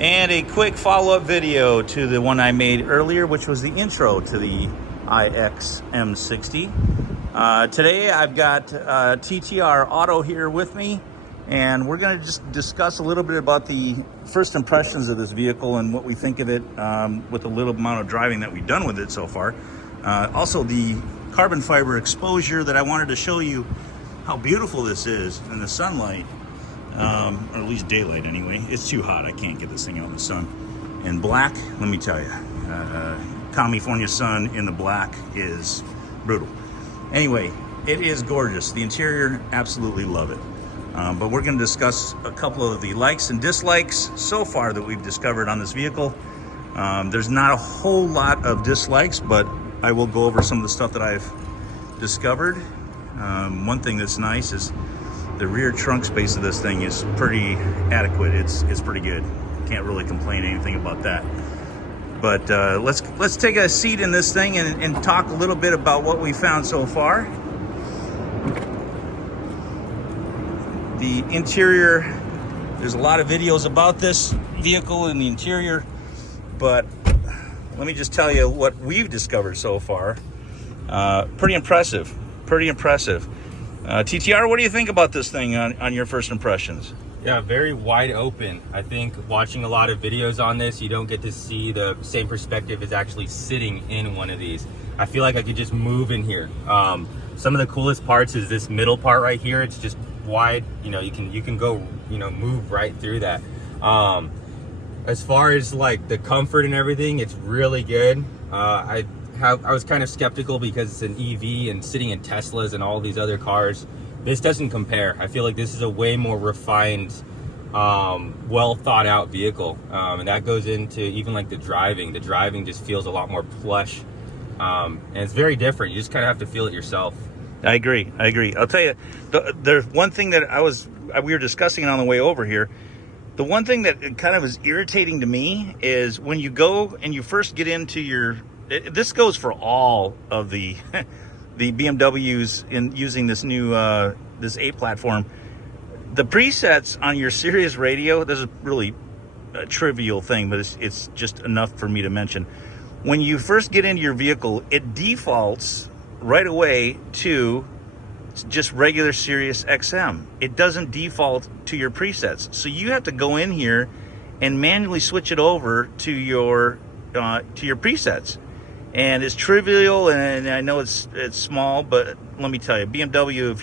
and a quick follow-up video to the one I made earlier, which was the intro to the iX M60. Today I've got TRR Auto here with me, and we're going to just discuss a little bit about the first impressions of this vehicle and what we think of it with the little amount of driving that we've done with it so far. Also the carbon fiber exposure that I wanted to show you how beautiful this is in the sunlight, or at least daylight anyway. It's too hot, I can't get this thing out in the sun. And black, let me tell you, California sun in the black is brutal. Anyway, it is gorgeous. The interior, absolutely love it. But we're going to discuss a couple of the likes and dislikes so far that we've discovered on this vehicle. There's not a whole lot of dislikes, but I will go over some of the stuff that I've discovered. One thing that's nice is the rear trunk space of this thing is pretty adequate. It's pretty good. Can't really complain anything about that. But let's take a seat in this thing and talk a little bit about what we found so far. The interior, there's a lot of videos about this vehicle and the interior, but let me just tell you what we've discovered so far. Pretty impressive, pretty impressive. TTR, what do you think about this thing on your first impressions? Yeah, very wide open. I think watching a lot of videos on this, you don't get to see the same perspective as actually sitting in one of these. I feel like I could just move in here. Some of the coolest parts is this middle part right here. It's just wide, you know, you can go, you know, move right through that. As far as like the comfort and everything, it's really good. I was kind of skeptical because it's an EV and sitting in Teslas and all these other cars, this doesn't compare. I feel like this is a way more refined, well thought out vehicle. And that goes into even like the driving. The driving just feels a lot more plush. And it's very different. You just kind of have to feel it yourself. I agree. I'll tell you, there's one thing that we were discussing on the way over here. The one thing that kind of is irritating to me is when you go and you first get into this goes for all of the the BMWs in using this new this A platform. The presets on your Sirius radio, this is really a trivial thing, but it's just enough for me to mention. When you first get into your vehicle, it defaults right away to just regular Sirius XM. It doesn't default to your presets, so you have to go in here and manually switch it over to your presets. And it's trivial, and I know it's small, but let me tell you, BMW, if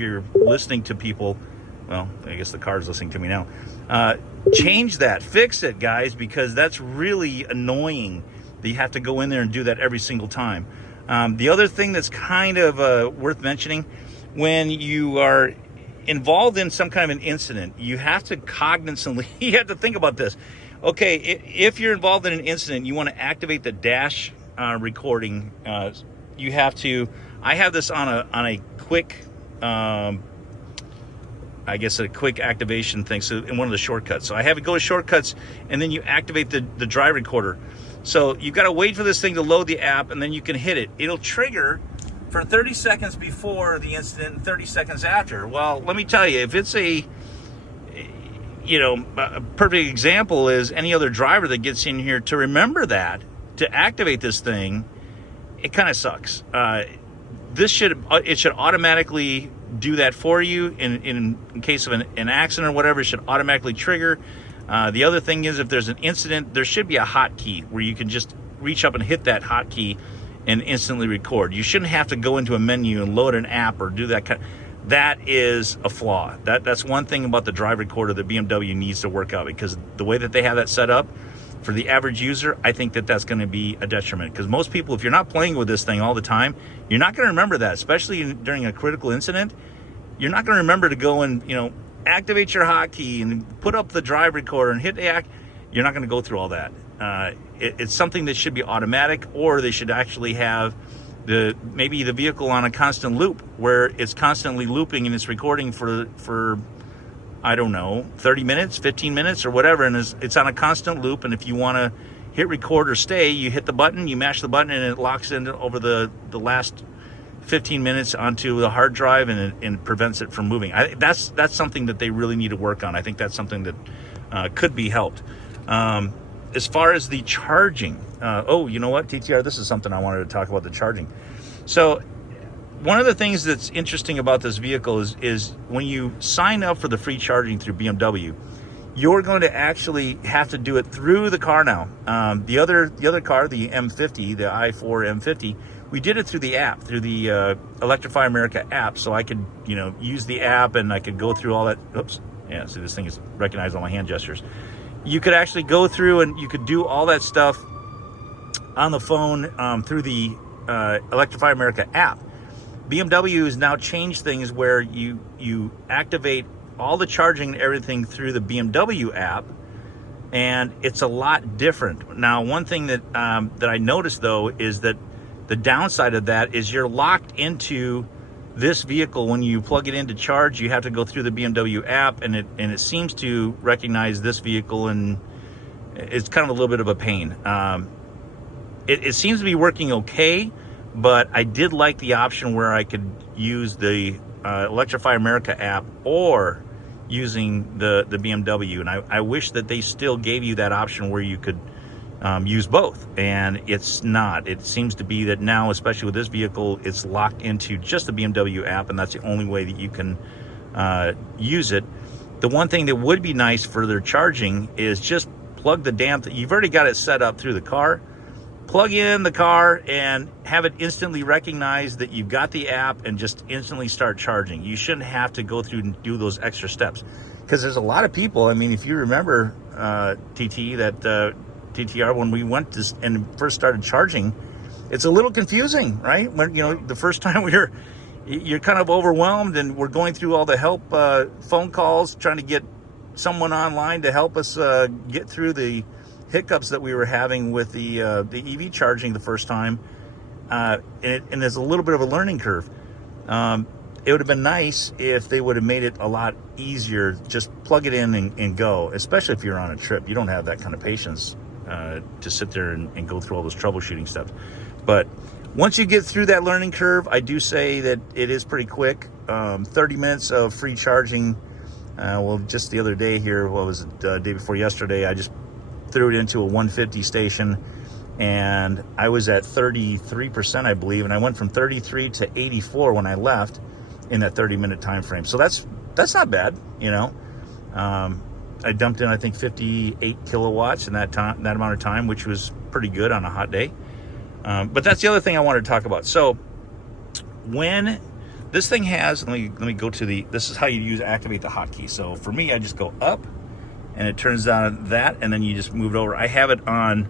you're listening to people, well, I guess the car's listening to me now, change that, fix it, guys, because that's really annoying that you have to go in there and do that every single time. The other thing that's kind of worth mentioning, when you are involved in some kind of an incident, you have to cognizantly, you have to think about this. Okay, if you're involved in an incident, you want to activate the dash recording. You have to, I have this on a quick, I guess a quick activation thing, so in one of the shortcuts. So I have it go to shortcuts, and then you activate the drive recorder. So you've got to wait for this thing to load the app, and then you can hit it. It'll trigger for 30 seconds before the incident and 30 seconds after. Well, let me tell you, if it's a perfect example is any other driver that gets in here to remember that, to activate this thing, it kind of sucks. It should automatically do that for you in case of an accident or whatever. It should automatically trigger. The other thing is, if there's an incident, there should be a hotkey where you can just reach up and hit that hotkey and instantly record. You shouldn't have to go into a menu and load an app or do that kind. That is a flaw. That's one thing about the drive recorder that BMW needs to work out, because the way that they have that set up for the average user, I think that that's going to be a detriment. Because most people, if you're not playing with this thing all the time, you're not going to remember that, especially during a critical incident. You're not going to remember to go and activate your hotkey and put up the drive recorder and hit the act. You're not going to go through all that. It's something that should be automatic, or they should actually have maybe the vehicle on a constant loop where it's constantly looping and it's recording for I don't know, 30 minutes, 15 minutes or whatever, and it's on a constant loop. And if you want to hit record or stay, you hit the button, you mash the button, and it locks in over the last 15 minutes onto the hard drive, and it prevents it from moving. That's something that they really need to work on. I think that's something that could be helped. As far as the charging, oh, you know what, TTR, this is something I wanted to talk about, the charging. So one of the things that's interesting about this vehicle is when you sign up for the free charging through BMW, you're going to actually have to do it through the car now. The other car, the M50, the i4 M50, we did it through the app, through the Electrify America app. So I could, use the app and I could go through all that. Oops. Yeah, see, this thing is recognized all my hand gestures. You could actually go through and you could do all that stuff on the phone through the Electrify America app. BMW has now changed things where you activate all the charging and everything through the BMW app, and it's a lot different. Now, one thing that I noticed though is that the downside of that is you're locked into this vehicle. When you plug it in to charge, you have to go through the BMW app, and it seems to recognize this vehicle, and it's kind of a little bit of a pain. It seems to be working okay, but I did like the option where I could use the Electrify America app or using the BMW, and I wish that they still gave you that option where you could use both, and it's not. It seems to be that now, especially with this vehicle, it's locked into just the BMW app, and that's the only way that you can use it. The one thing that would be nice for their charging is just plug the damn thing. You've already got it set up through the car. Plug in the car and have it instantly recognize that you've got the app and just instantly start charging. You shouldn't have to go through and do those extra steps, because there's a lot of people. I mean, if you remember, TTR, when we went to and first started charging, it's a little confusing, right? When the first time you're kind of overwhelmed, and we're going through all the help phone calls, trying to get someone online to help us get through the hiccups that we were having with the EV charging the first time, and there's a little bit of a learning curve. It would have been nice if they would have made it a lot easier. Just plug it in and go, especially if you're on a trip. You don't have that kind of patience to sit there and go through all those troubleshooting steps. But once you get through that learning curve, I do say that it is pretty quick. 30 minutes of free charging. Well, just the other day here, what was it, day before yesterday, I just threw it into a 150 station, and I was at 33%, I believe, and I went from 33 to 84 when I left in that 30-minute time frame. So that's not bad, I dumped in, I think, 58 kilowatts in that amount of time, which was pretty good on a hot day. But that's the other thing I wanted to talk about. So when this thing has, let me go to this is how you activate the hotkey. So for me, I just go up, and it turns on that, and then you just move it over. I have it on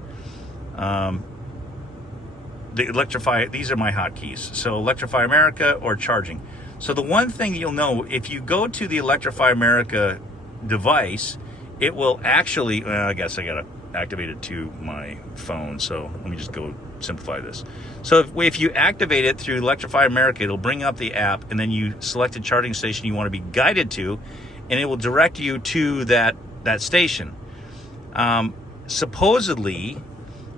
the Electrify. These are my hotkeys. So Electrify America or charging. So the one thing you'll know, if you go to the Electrify America device, it will actually, I guess I gotta activate it to my phone. So let me just go simplify this. So if you activate it through Electrify America, it'll bring up the app, and then you select a charging station you want to be guided to, and it will direct you to that station. Supposedly,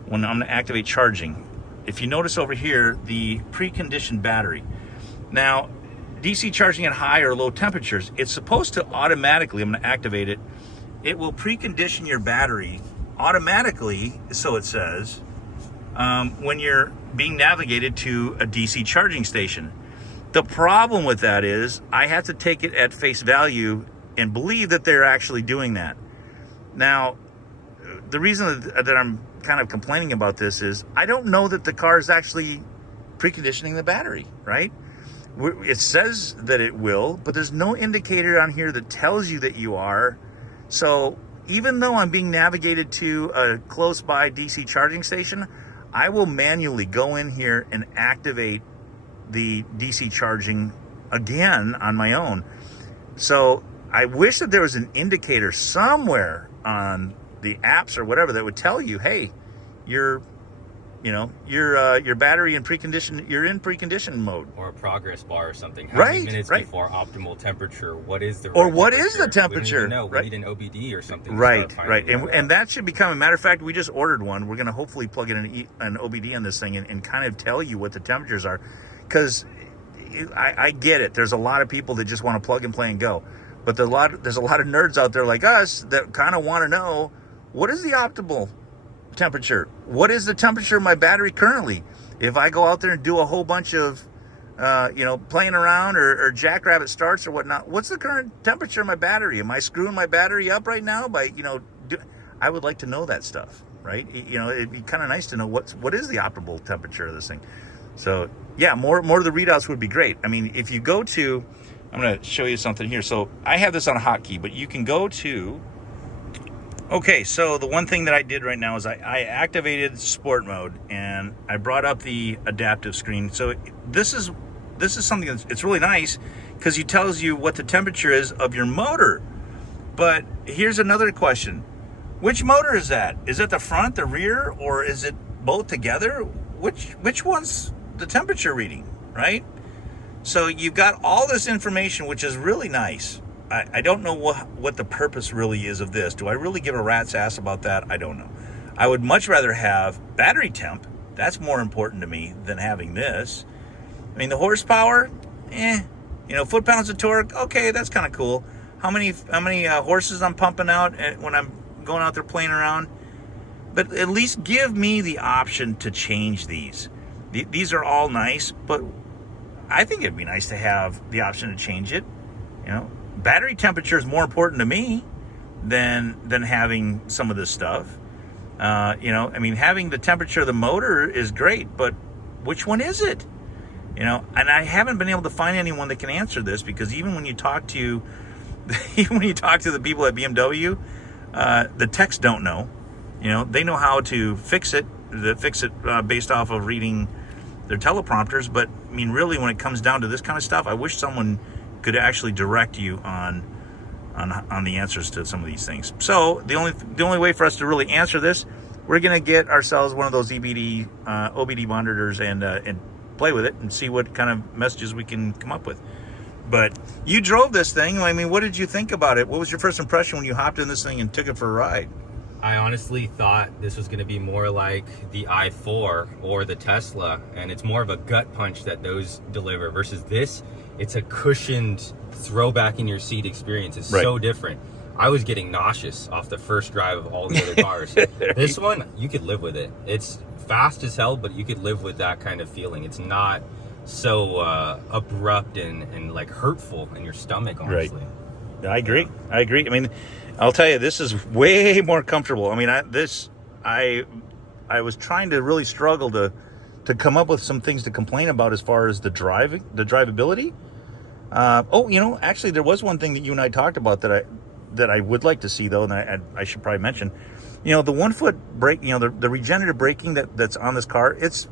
when I'm going to activate charging, if you notice over here, the preconditioned battery. Now, DC charging at high or low temperatures, it's supposed to automatically, I'm going to activate it, it will precondition your battery automatically, so it says, when you're being navigated to a DC charging station. The problem with that is I have to take it at face value and believe that they're actually doing that. Now, the reason that I'm kind of complaining about this is I don't know that the car is actually preconditioning the battery, right? It says that it will, but there's no indicator on here that tells you that you are. So even though I'm being navigated to a close by DC charging station, I will manually go in here and activate the DC charging again on my own. So I wish that there was an indicator somewhere on the apps or whatever that would tell you, hey, your battery in precondition, you're in precondition mode, or a progress bar or something. How right, many minutes right. Before optimal temperature? What is the or right what temperature? is the temperature? We right. need an OBD or something. Right. And that should become a matter of fact. We just ordered one. We're going to hopefully plug in an OBD on this thing and kind of tell you what the temperatures are, because I get it. There's a lot of people that just want to plug and play and go. But there's a lot of nerds out there like us that kind of want to know what is the optimal temperature? What is the temperature of my battery currently? If I go out there and do a whole bunch of playing around or jackrabbit starts or whatnot, what's the current temperature of my battery? Am I screwing my battery up right now by, I would like to know that stuff, right? It'd be kind of nice to know what is the optimal temperature of this thing. So yeah, more of the readouts would be great. I mean, if you go to, I'm going to show you something here. So I have this on a hotkey, but you can go to, okay, so the one thing that I did right now is I activated sport mode and I brought up the adaptive screen. So this is something it's really nice because it tells you what the temperature is of your motor. But here's another question. Which motor is that? Is it the front, the rear, or is it both together? Which one's the temperature reading, right? So you've got all this information, which is really nice. I don't know what the purpose really is of this. Do I really give a rat's ass about that? I don't know. I would much rather have battery temp. That's more important to me than having this. I mean, the horsepower, foot-pounds of torque, okay, that's kind of cool. How many horses I'm pumping out when I'm going out there playing around? But at least give me the option to change these. These are all nice, but I think it'd be nice to have the option to change it. Battery temperature is more important to me than having some of this stuff. Having the temperature of the motor is great, but which one is it? And I haven't been able to find anyone that can answer this, because even when you talk to the people at BMW, the techs don't know. They know how to fix it based off of reading their teleprompters. But I mean, really, when it comes down to this kind of stuff, I wish someone could actually direct you on the answers to some of these things. So the only way for us to really answer this, we're gonna get ourselves one of those OBD monitors and play with it and see what kind of messages we can come up with. But you drove this thing. I mean, what did you think about it? What was your first impression when you hopped in this thing and took it for a ride? I honestly thought this was going to be more like the i4 or the Tesla, and it's more of a gut punch that those deliver versus this. It's a cushioned throwback in your seat experience. It's so different. I was getting nauseous off the first drive of all the other cars. This one, you could live with it. It's fast as hell, but you could live with that kind of feeling. It's not so abrupt and like hurtful in your stomach, honestly. Right. I agree. I mean, I'll tell you, this is way more comfortable. I mean, I was trying to really struggle to come up with some things to complain about as far as the drivability. Actually, there was one thing that you and I talked about that I would like to see, though, and I should probably mention. The 1 foot brake, the regenerative braking that's on this car, it's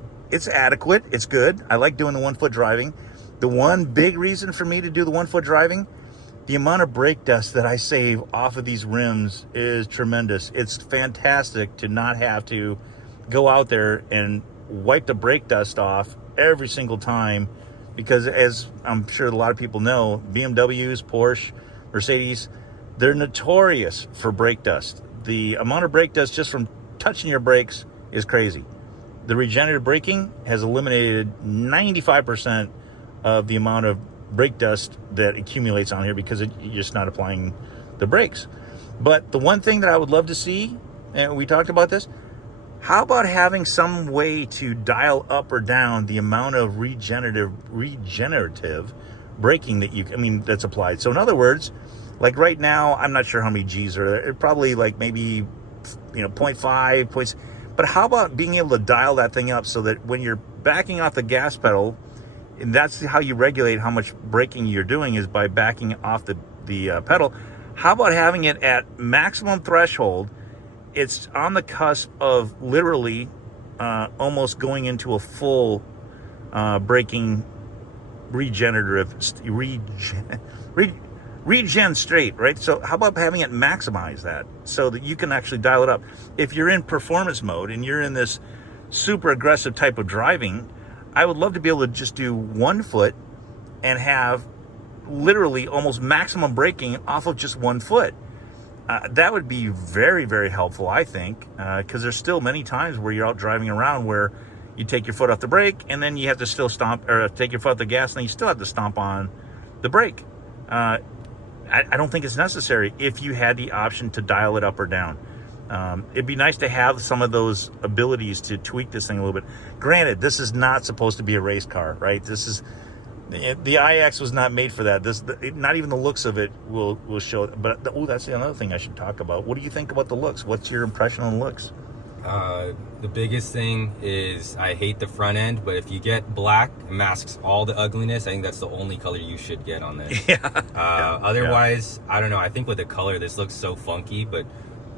adequate. It's good. I like doing the 1 foot driving. The one big reason for me to do the 1 foot driving, the amount of brake dust that I save off of these rims is tremendous. It's fantastic to not have to go out there and wipe the brake dust off every single time, because as I'm sure a lot of people know, BMWs, Porsche, Mercedes, they're notorious for brake dust. The amount of brake dust just from touching your brakes is crazy. The regenerative braking has eliminated 95% of the amount of brake dust that accumulates on here because you're just not applying the brakes. But the one thing that I would love to see, and we talked about this, how about having some way to dial up or down the amount of regenerative braking that's applied? So in other words, like right now, I'm not sure how many G's are there. Probably like maybe 0.5 points. But how about being able to dial that thing up so that when you're backing off the gas pedal, and that's how you regulate how much braking you're doing, is by backing off the pedal. How about having it at maximum threshold? It's on the cusp of literally almost going into a full braking regenerative regen straight, right? So how about having it maximize that so that you can actually dial it up? If you're in performance mode and you're in this super aggressive type of driving, I would love to be able to just do 1 foot and have literally almost maximum braking off of just 1 foot. That would be very, very helpful, I think, because there's still many times where you're out driving around where you take your foot off the brake and then you have to still stomp, or take your foot off the gas and then you still have to stomp on the brake. I don't think it's necessary if you had the option to dial it up or down. It'd be nice to have some of those abilities to tweak this thing a little bit. Granted, this is not supposed to be a race car, right? This is the iX was not made for that. Not even the looks of it will show. But that's the another thing I should talk about. What do you think about the looks? What's your impression on the looks? The biggest thing is I hate the front end, but if you get black, it masks all the ugliness. I think that's the only color you should get on this. Otherwise, I don't know. I think with the color, this looks so funky, but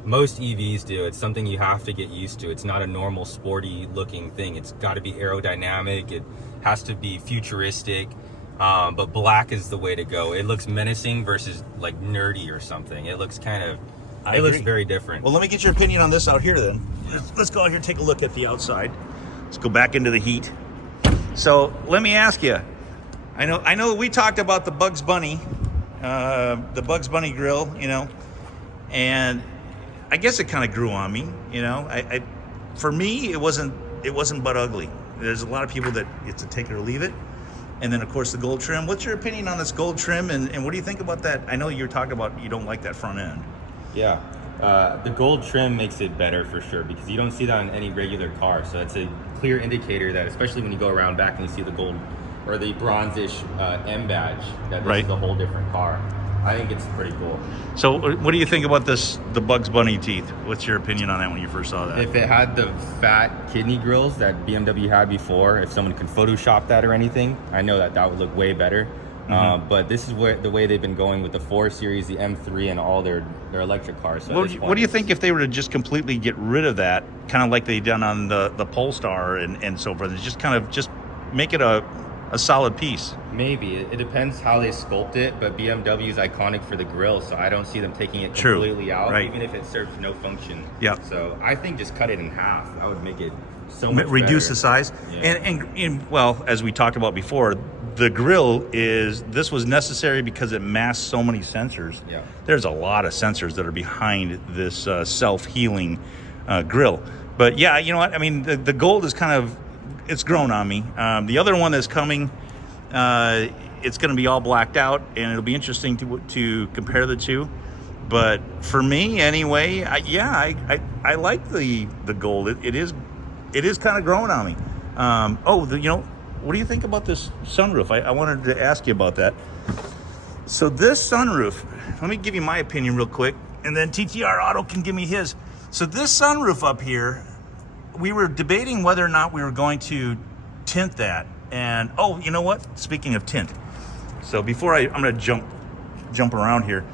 most EVs do. It's something you have to get used to. It's not a normal sporty looking thing. It's got to be aerodynamic. It has to be futuristic. But black is the way to go. It looks menacing versus like nerdy or something. It looks kind of, it looks very different. Well, let me get your opinion on this out here then. Let's go out here and take a look at the outside. Let's go back into the heat. So let me ask you, I know we talked about the Bugs Bunny grill, you know, and I guess it kind of grew on me, you know. For me, it wasn't but ugly. There's a lot of people that it's a take it or leave it. And then of course the gold trim. What's your opinion on this gold trim, and what do you think about that? I know you're talking about you don't like that front end. Yeah, the gold trim makes it better for sure, because you don't see that on any regular car. So it's a clear indicator that, especially when you go around back and you see the gold or the bronzish M badge, that this is a whole different car. I think it's pretty cool. So what do you think about the Bugs Bunny teeth? What's your opinion on that when you first saw that? If it had the fat kidney grills that BMW had before, if someone could Photoshop that or anything, I know that would look way better. But this is the way they've been going with the 4 Series, the M3, and all their electric cars. So what do you think if they were to just completely get rid of that, kind of like they done on the Polestar and so forth, just kind of just make it a solid piece? Maybe. It depends how they sculpt it, but BMW is iconic for the grill, so I don't see them taking it completely out, even if it serves no function. Yeah. So I think just cut it in half. That would make it so much reduce better. the size. Yeah. And well, as we talked about before, the grill this was necessary because it masks so many sensors. Yeah. There's a lot of sensors that are behind this self-healing grill. But yeah, you know what? I mean, the gold is kind of, it's grown on me. The other one that's coming, it's going to be all blacked out, and it'll be interesting to compare the two. But for me, anyway, I like the gold. It is kind of growing on me. You know, what do you think about this sunroof? I wanted to ask you about that. So this sunroof, let me give you my opinion real quick, and then TRR Auto can give me his. So this sunroof up here, we were debating whether or not we were going to tint that. And you know what? Speaking of tint, so before I'm going to jump around here,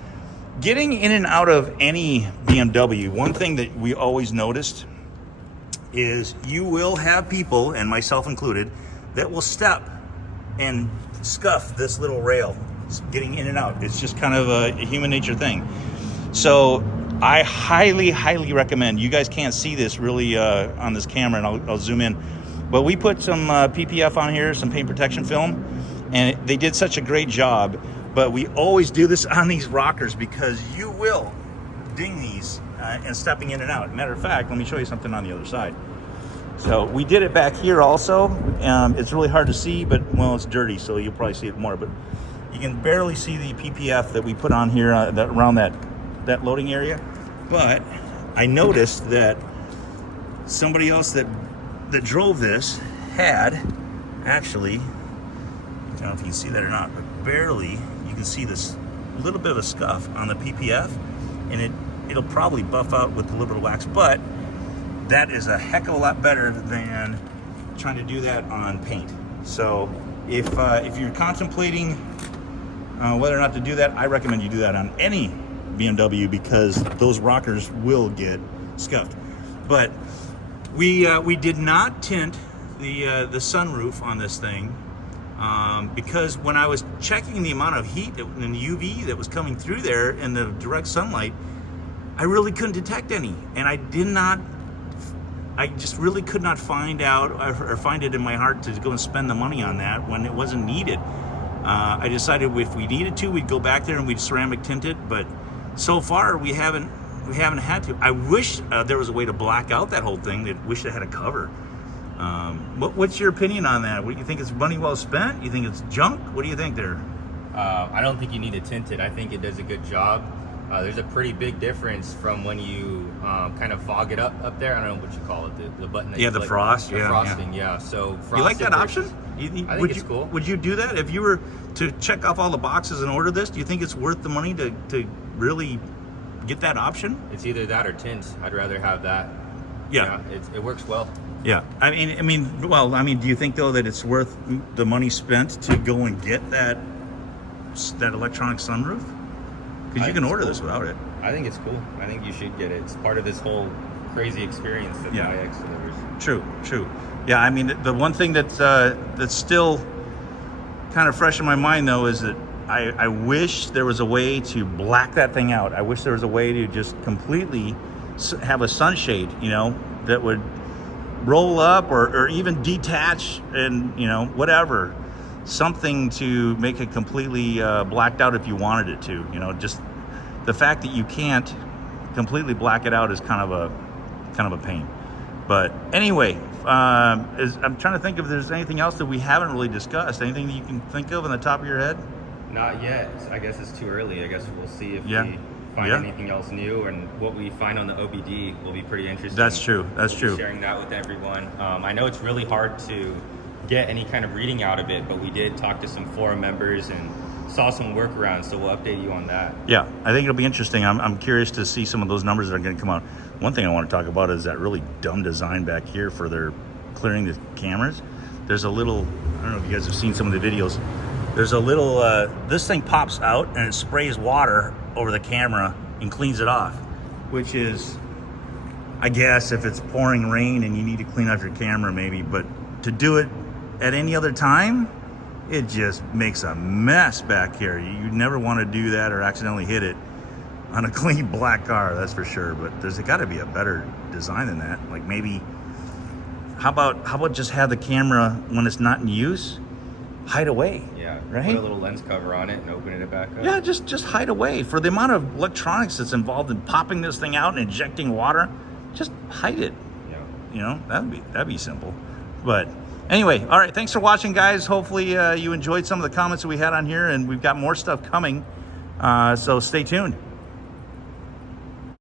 getting in and out of any BMW, one thing that we always noticed is you will have people, and myself included, that will step and scuff this little rail getting in and out. It's just kind of a human nature thing. So I highly recommend, you guys can't see this really on this camera, and I'll zoom in, but we put some PPF on here, some paint protection film, and they did such a great job. But we always do this on these rockers because you will ding these and stepping in and out. Matter of fact, let me show you something on the other side. So we did it back here also. It's really hard to see, but well, it's dirty, so you'll probably see it more. But you can barely see the PPF that we put on here around that loading area. But I noticed that somebody else that drove this had actually, I don't know if you can see that or not, but barely you can see this little bit of a scuff on the PPF, and it'll probably buff out with a little bit of wax, but that is a heck of a lot better than trying to do that on paint. So if you're contemplating whether or not to do that, I recommend you do that on any BMW because those rockers will get scuffed. But we did not tint the sunroof on this thing because when I was checking the amount of heat and the UV that was coming through there in the direct sunlight, I really couldn't detect any, and I just really could not find out or find it in my heart to go and spend the money on that when it wasn't needed. I decided if we needed to, we'd go back there and we'd ceramic tint it, but so far we haven't had to. I wish there was a way to black out that whole thing. I wish it had a cover. What's your opinion on that? What do you think? It's money well spent? You think it's junk? What do you think there? I don't think you need to tint it. I think it does a good job. There's a pretty big difference from when you kind of fog it up there. I don't know what you call it, the button that Yeah, you the click. frost. The Yeah, frosting, yeah. So You like that option? versus- I think it's cool. Would you do that if you were to check off all the boxes and order this? Do you think it's worth the money to really get that option? It's either that or tint. I'd rather have that. Yeah. It works well. Yeah, I mean, do you think though that it's worth the money spent to go and get that electronic sunroof? Because you can order this without it. I think it's cool. I think you should get it. It's part of this whole crazy experience that the iX delivers. True. Yeah, I mean, the one thing that's still kind of fresh in my mind though is that I wish there was a way to black that thing out. I wish there was a way to just completely have a sunshade, you know, that would roll up or even detach and, you know, whatever. Something to make it completely blacked out if you wanted it to, you know. Just the fact that you can't completely black it out is kind of a pain. But anyway, I'm trying to think if there's anything else that we haven't really discussed. Anything that you can think of on the top of your head? Not yet. I guess it's too early. I guess we'll see if we find Yeah. anything else new, and what we find on the OBD will be pretty interesting. That's true. We'll be sharing that with everyone. I know it's really hard to get any kind of reading out of it, but we did talk to some forum members and saw some workarounds, so we'll update you on that. Yeah, I think it'll be interesting. I'm curious to see some of those numbers that are going to come out. One thing I want to talk about is that really dumb design back here for their clearing the cameras. There's a little, I don't know if you guys have seen some of the videos. There's a little, this thing pops out and it sprays water over the camera and cleans it off, which is, I guess, if it's pouring rain and you need to clean off your camera maybe, but to do it at any other time, it just makes a mess back here. You never want to do that or accidentally hit it on a clean black car, that's for sure. But there's got to be a better design than that. Like maybe, how about just have the camera when it's not in use, hide away. Yeah, right. Put a little lens cover on it and open it back up. Yeah, just hide away. For the amount of electronics that's involved in popping this thing out and injecting water, just hide it. Yeah. You know, that'd be simple. But anyway, all right, thanks for watching, guys. Hopefully you enjoyed some of the comments that we had on here, and we've got more stuff coming, so stay tuned.